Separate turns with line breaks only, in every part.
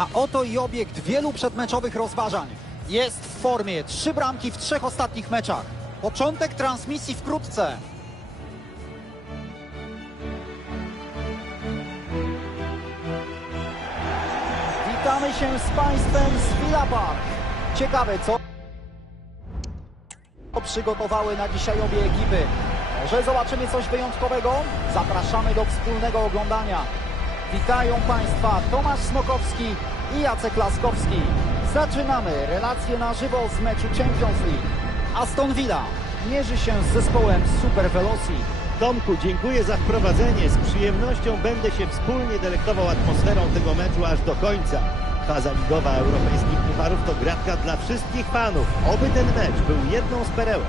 A oto i obiekt wielu przedmeczowych rozważań. Jest w formie, trzy bramki w trzech ostatnich meczach. Początek transmisji wkrótce. Witamy się z Państwem z Villa Park. Ciekawe co przygotowały na dzisiaj obie ekipy. Może zobaczymy coś wyjątkowego? Zapraszamy do wspólnego oglądania. Witają Państwa Tomasz Smokowski i Jacek Laskowski. Zaczynamy relację na żywo z meczu Champions League. Aston Villa mierzy się z zespołem Super Veloci.
Tomku, dziękuję za wprowadzenie. Z przyjemnością będę się wspólnie delektował atmosferą tego meczu aż do końca. Faza ligowa europejskich pucharów to gratka dla wszystkich fanów. Oby ten mecz był jedną z perełek.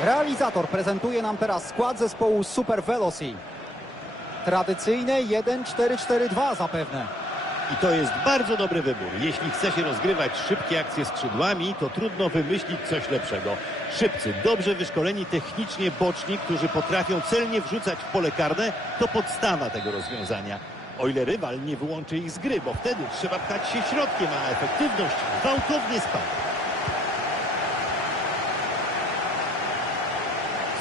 Realizator prezentuje nam teraz skład zespołu Super Veloci. Tradycyjne 1-4-4-2 zapewne.
I to jest bardzo dobry wybór. Jeśli chce się rozgrywać szybkie akcje skrzydłami, to trudno wymyślić coś lepszego. Szybcy, dobrze wyszkoleni technicznie boczni, którzy potrafią celnie wrzucać w pole karne, to podstawa tego rozwiązania. O ile rywal nie wyłączy ich z gry, bo wtedy trzeba pchać się środkiem, a efektywność gwałtownie spada.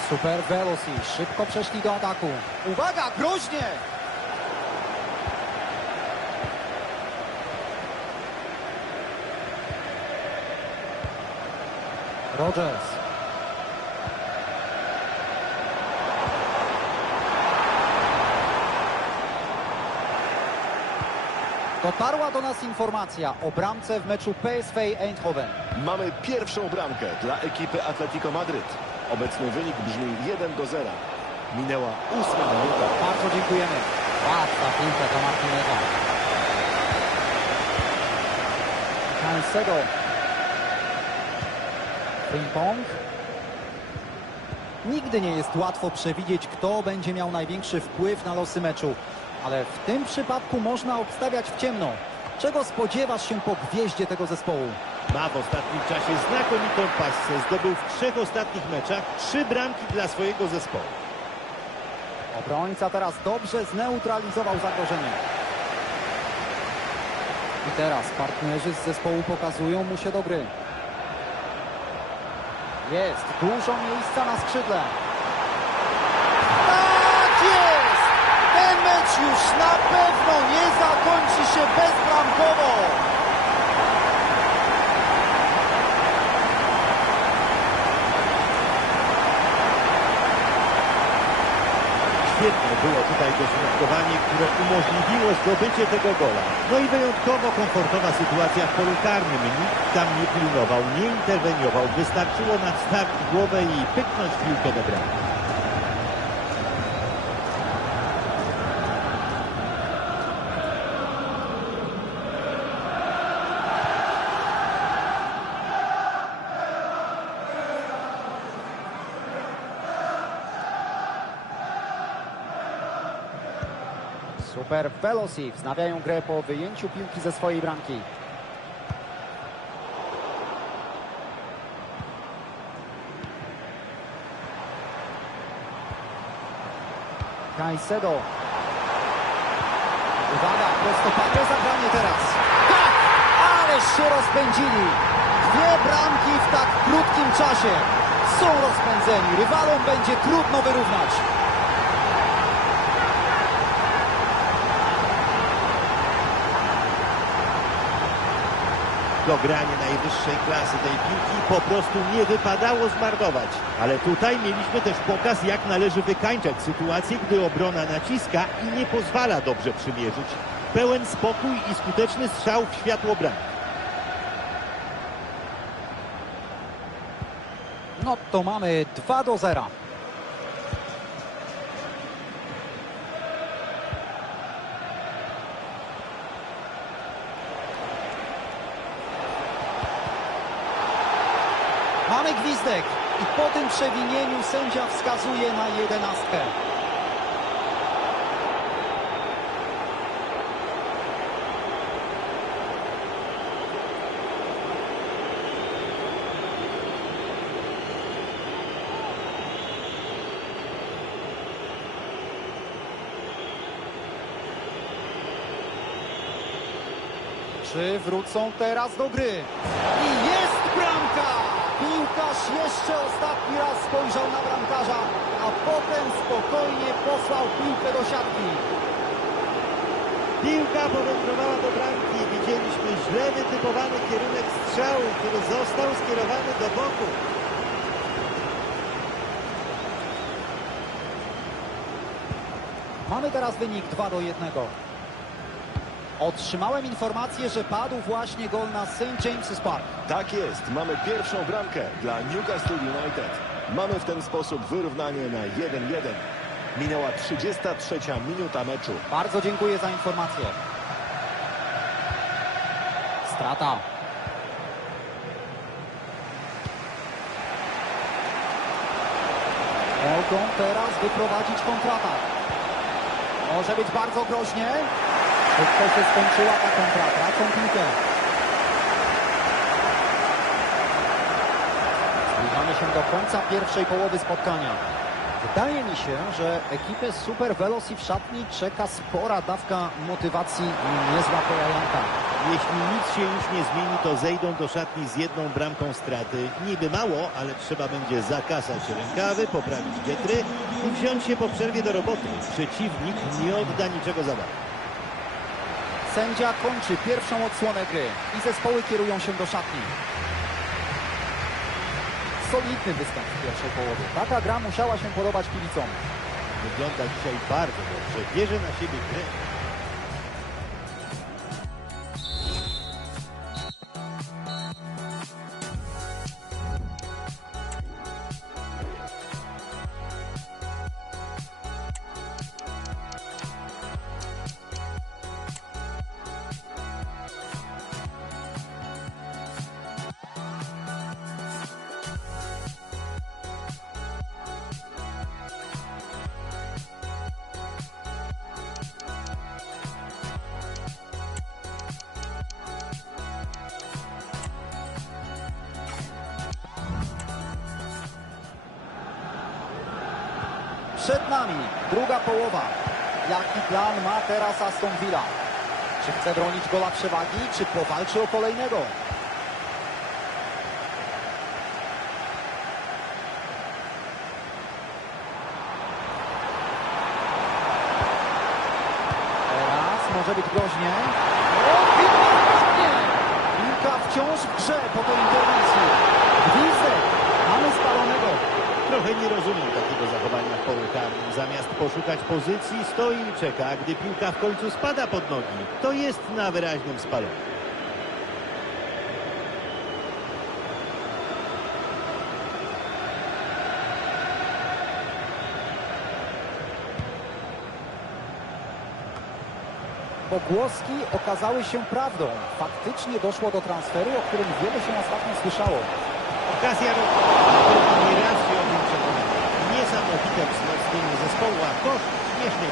Super Veloci szybko przeszli do ataku. Uwaga, groźnie! Rogers. Dotarła do nas informacja o bramce w meczu PSV Eindhoven.
Mamy pierwszą bramkę dla ekipy Atletico Madryt. Obecny wynik brzmi 1 do 0. Minęła ósma minuta.
Bardzo dziękujemy. Łatwa piłka dla Martineza. Caicedo. Ping-pong. Nigdy nie jest łatwo przewidzieć, kto będzie miał największy wpływ na losy meczu. Ale w tym przypadku można obstawiać w ciemno. Czego spodziewasz się po gwieździe tego zespołu?
Ma w ostatnim czasie znakomitą pasję. Zdobył w trzech ostatnich meczach trzy bramki dla swojego zespołu.
Obrońca teraz dobrze zneutralizował zagrożenie. I teraz partnerzy z zespołu pokazują mu się do gry. Jest dużo miejsca na skrzydle. Tak jest! Ten mecz już na pewno nie zakończy się bezbramkowo.
Świetne było tutaj dośrodkowanie, które umożliwiło zdobycie tego gola. No i wyjątkowo komfortowa sytuacja w polu karnym. Nikt tam nie pilnował, nie interweniował. Wystarczyło nadstawić głowę i pyknąć piłkę do bramy.
Super Velocity wznawiają grę po wyjęciu piłki ze swojej bramki. Kajsedo. Uwaga, prostopadłe zagranie teraz. Tak, ha! Ależ się rozpędzili. Dwie bramki w tak krótkim czasie. Są rozpędzeni. Rywalom będzie trudno wyrównać.
To granie najwyższej klasy tej piłki po prostu nie wypadało zmarnować. Ale tutaj mieliśmy też pokaz, jak należy wykańczać sytuację, gdy obrona naciska i nie pozwala dobrze przymierzyć. Pełen spokój i skuteczny strzał w światło bramki.
No to mamy 2 do 0. Mamy gwizdek i po tym przewinieniu sędzia wskazuje na jedenastkę. Czy wrócą teraz do gry? Piłkarz jeszcze ostatni raz spojrzał na bramkarza, a potem spokojnie posłał piłkę do siatki.
Piłka powędrowała do bramki. Widzieliśmy źle wytypowany kierunek strzału, który został skierowany do boku.
Mamy teraz wynik 2 do 1. Otrzymałem informację, że padł właśnie gol na St. James's Park.
Tak jest, mamy pierwszą bramkę dla Newcastle United. Mamy w ten sposób wyrównanie na 1-1. Minęła 33 minuta meczu.
Bardzo dziękuję za informację. Strata. Mogą teraz wyprowadzić kontratak. Może być bardzo groźnie. Szybko się skończyła ta kontra. Tracą piłkę. Zbliżamy się do końca pierwszej połowy spotkania. Wydaje mi się, że ekipę Super Veloci w szatni czeka spora dawka motywacji niezła pojajanka.
Jeśli nic się już nie zmieni, to zejdą do szatni z jedną bramką straty. Niby mało, ale trzeba będzie zakasać rękawy, poprawić getry i wziąć się po przerwie do roboty. Przeciwnik nie odda niczego za darmo.
Sędzia kończy pierwszą odsłonę gry i zespoły kierują się do szatni. Solidny występ w pierwszej połowie. Taka gra musiała się podobać kibicom.
Wygląda dzisiaj bardzo dobrze. Bierze na siebie grę.
Przed nami druga połowa. Jaki plan ma teraz Aston Villa? Czy chce bronić gola przewagi, czy powalczy o kolejnego? Teraz może być groźnie. Piłka wciąż w grze po tej interwencji. Gwizdek. Mamy spalonego.
Trochę nie rozumiem takiego zachowania w polu karnym. Zamiast poszukać pozycji, stoi i czeka, a gdy piłka w końcu spada pod nogi, to jest na wyraźnym spaleniu.
Pogłoski okazały się prawdą. Faktycznie doszło do transferu, o którym wiele się ostatnio słyszało.
Okazja rokowa. skuteczne wzmocnienie zespołu, a kosz śmieszny.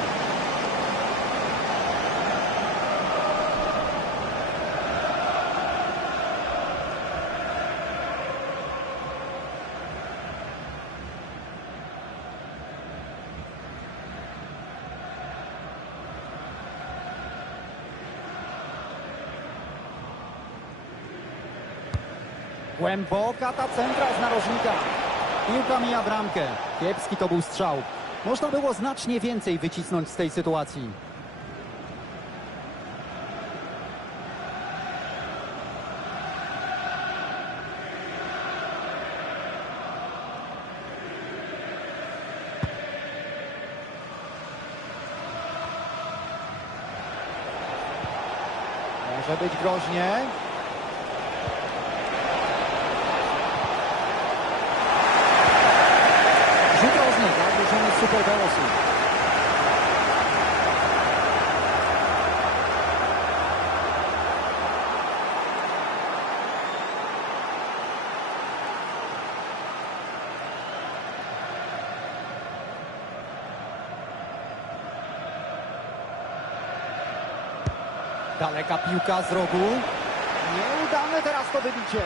Głęboka ta centra z narożnika. Piłka mija bramkę. Kiepski to był strzał. Można było znacznie więcej wycisnąć z tej sytuacji. Może być groźnie. Super Velosu. Daleka piłka z rogu. Nieudane teraz to wybicie.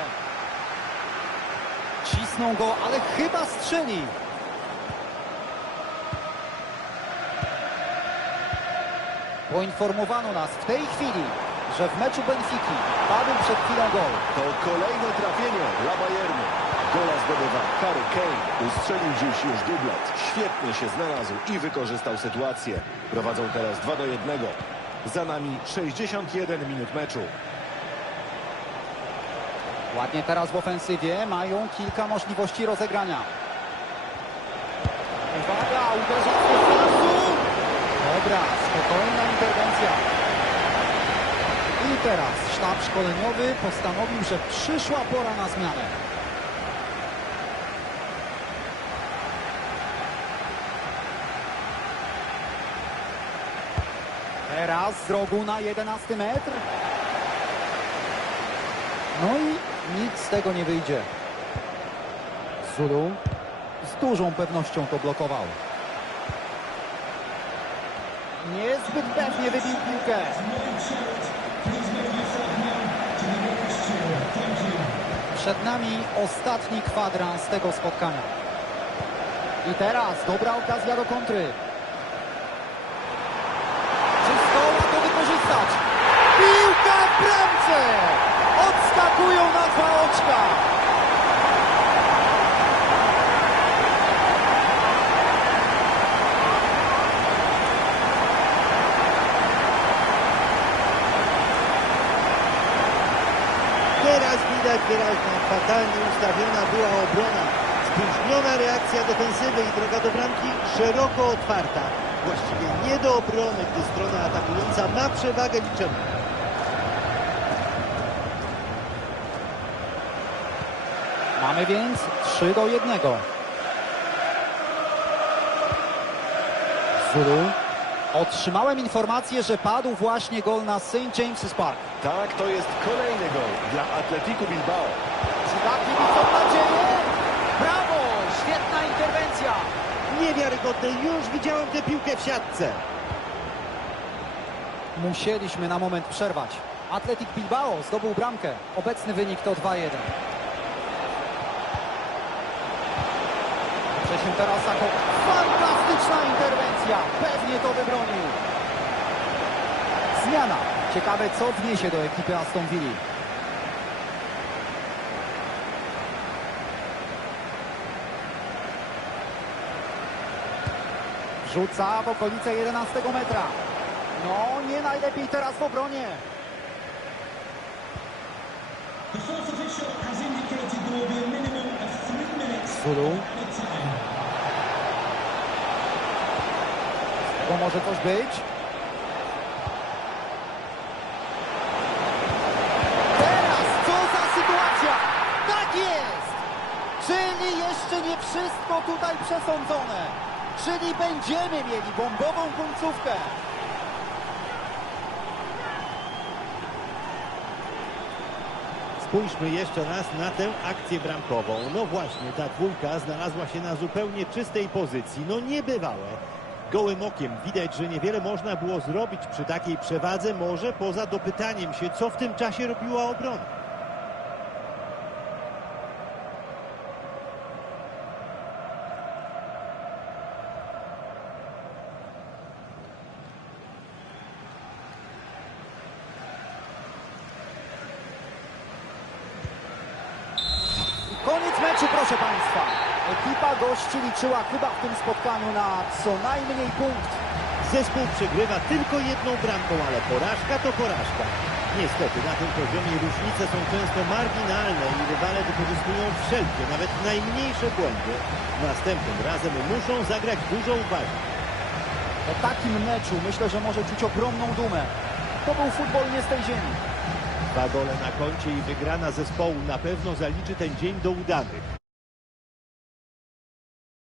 Cisną go, ale chyba strzeli. Poinformowano nas w tej chwili, że w meczu Benfiki padł przed chwilą gol.
To kolejne trafienie dla Bayernu. Gola zdobywa Harry Kane. Ustrzelił dziś już dublet. Świetnie się znalazł i wykorzystał sytuację. Prowadzą teraz 2 do 1. Za nami 61 minut meczu.
Ładnie teraz w ofensywie mają kilka możliwości rozegrania. Uwaga, uderza z Dobra, spokojna interwencja. I teraz sztab szkoleniowy postanowił, że przyszła pora na zmianę. Teraz z rogu na 11 metr. No i nic z tego nie wyjdzie. Zulu z dużą pewnością to blokował. Niezbyt pewnie wybił piłkę. Przed nami ostatni kwadrans tego spotkania. I teraz dobra okazja do kontry. Czy zdoła to wykorzystać? Piłka w bramce! Odskakują na dwa oczka!
Teraz widać wyraźnie, fatalnie ustawiona była obrona. Spóźniona reakcja defensywy i droga do bramki szeroko otwarta. Właściwie nie do obrony, gdy strona atakująca ma przewagę liczebną.
Mamy więc 3 do 1. Zulu. Otrzymałem informację, że padł właśnie gol na St. James's Park.
Tak, to jest kolejny gol dla Atletico Bilbao.
Przydatni widzą nadzieję. Brawo! Świetna interwencja.
Niewiarygodne, już widziałem tę piłkę w siatce.
Musieliśmy na moment przerwać. Atletic Bilbao zdobył bramkę. Obecny wynik to 2-1. Przesił teraz Sako. Fantastyczna interwencja. Pewnie to wybronił. Zmiana. Ciekawe, co wniesie do ekipy Aston Villa. Rzuca w okolice 11 metra. No, nie najlepiej teraz w obronie.
The
To może coś być. Teraz co za sytuacja! Tak jest! Czyli jeszcze nie wszystko tutaj przesądzone. Czyli będziemy mieli bombową końcówkę.
Spójrzmy jeszcze raz na tę akcję bramkową. No właśnie, ta dwójka znalazła się na zupełnie czystej pozycji. No niebywałe. Gołym okiem widać, że niewiele można było zrobić przy takiej przewadze, może poza dopytaniem się, co w tym czasie robiła obrona.
Czy proszę Państwa, ekipa gości liczyła chyba w tym spotkaniu na co najmniej punkt.
Zespół przegrywa tylko jedną bramką, ale porażka to porażka. Niestety na tym poziomie różnice są często marginalne i rywale wykorzystują wszelkie, nawet najmniejsze błędy. Następnym razem muszą zagrać dużo uważnie.
Po takim meczu myślę, że może czuć ogromną dumę. To był futbol nie z tej ziemi.
Dwa gole na koncie i wygrana zespołu na pewno zaliczy ten dzień do udanych.